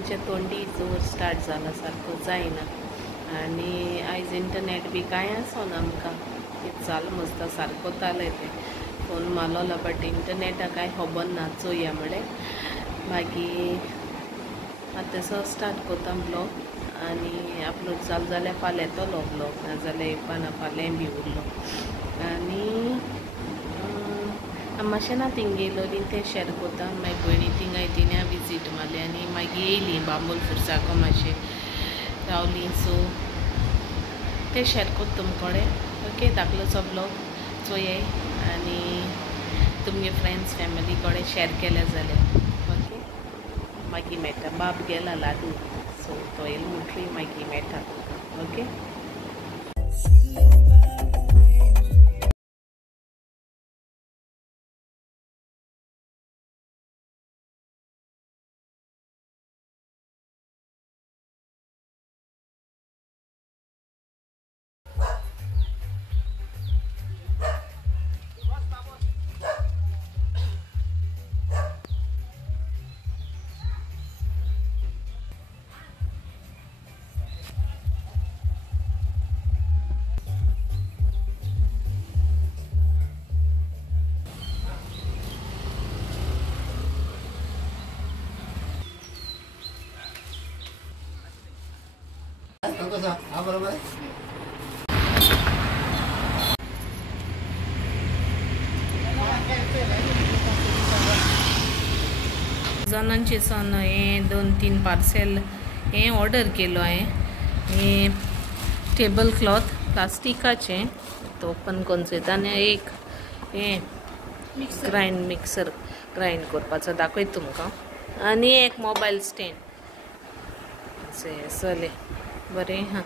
आमचे तोंडी जोर स्टार्ट जाला सारको जायना आनी आयज इंटरनेट बी कांय आसोना आमकां कितें जालें मजता सारको जालें तें फोन मारलोलो बट इंटरनेटा कांय खबर ना चोया म्हळें मागीर आतां स्टार्ट कोता ब्लॉग आनी अपलोड जालो जाल्यार फाल्यां येतलो ब्लॉग नाजाल्यार येवपाना फाल्यां बी उरलो आनी मातशें ना थिंग गेलोली तें शेअर कोता मागीर भयणी थिंगा तिने विजीट मारली आनी मागीर येयली बांबोल फुरसाको मातशें रावली सो ते शेअर कोता तुमकोडे ओके धाकलोसो ब्लॉग चोये आनी तुमगे फ्रेंड्स फॅमिली कोडे शेअर केले जाल्यार ओके मागीर मेळटा बाब गेला लाडू सो तो येयलो म्हणटरी मागीर मेळटा ओके जणांचे सन हे 2-3 पार्सेल हे ऑर्डर केलो हांवें हे टेबल क्लॉथ प्लास्टिकाचे तो ओपन करून चोयता आनी एक हे मिक्सर ग्राइंड करपाचो दाखयता तुमकां आनी एक मोबायल स्टँड चले बरें हां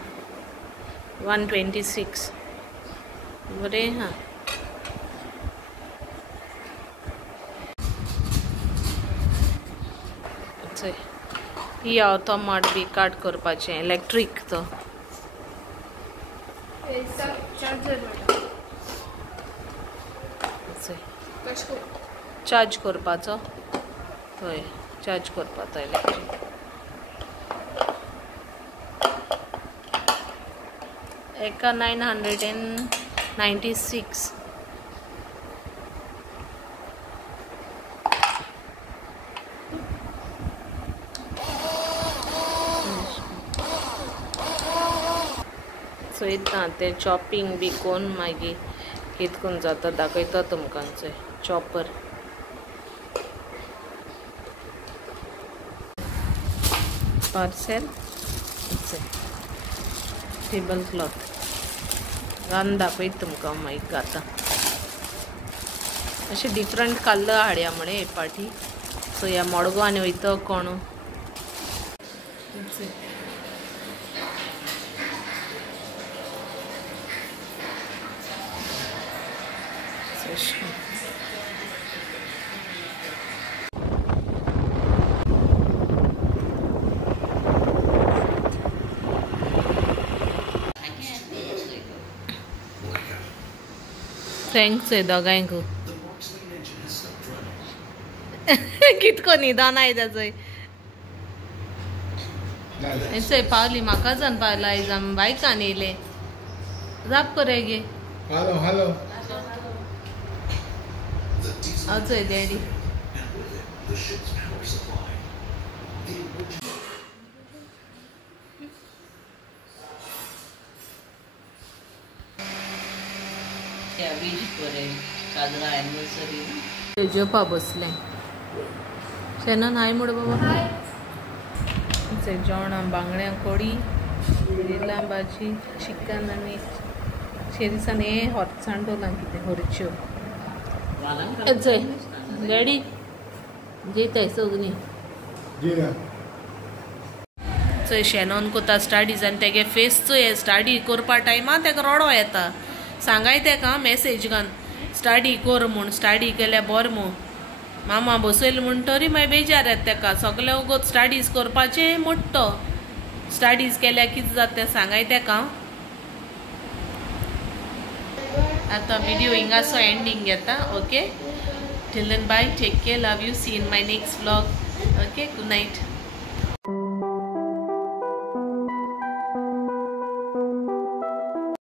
126 बरें हां ही हांव टमाट बी काट करपाचें इलेक्ट्रीक तो चार्ज करपाचो हय चार्ज करपाचो इलेक्ट्रीक एका 996 चोयता ते चॉपिंग बी कोण मागीर कितकून जाता दाखयता तुमकां चॉपर पार्सेल टेबल क्लॉथ घालून दाखयता तुमकां मागीर घाता अशें डिफरंट कलर हाडया म्हणे हे पाटी सो ह्या मडगो आनी वयता कोण थँक्स दोगांयक कितको न्हिदोन आयज चोय पावली म्हाका जावन पावला आयज आमी बायकान येयले जाप करे गे हालो हालो चोय डॅडी जेवपा बसलें शेनन हाय मुड बाबा जेवणां बांगड्या कोडी बिर्ला भाजी चिकन आनी शेरिसान हे हॉर्सान दवरला कितें हरच्यो चय डॅडी जेताय सगळीं चय शेनोन कोता स्टाडीज आनी तेगे फेस चोय स्टाडी करपा टायमार तेका रडो येता सांगाय तेका मॅसेज घान स्टाडी कर म्हूण स्टाडी केल्या बरें म्हूण मामा बसयलो म्हणटरी मागीर बेजार येता तेका सगळे वगत स्टाडीज करपाचें मोट्टो स्टाडीज केल्या कितें जाता तें सांगाय तेका आतां व्हिडिओ हिंगासो एंडींग घेता okay till then bye take care love you see in my next vlog okay good night.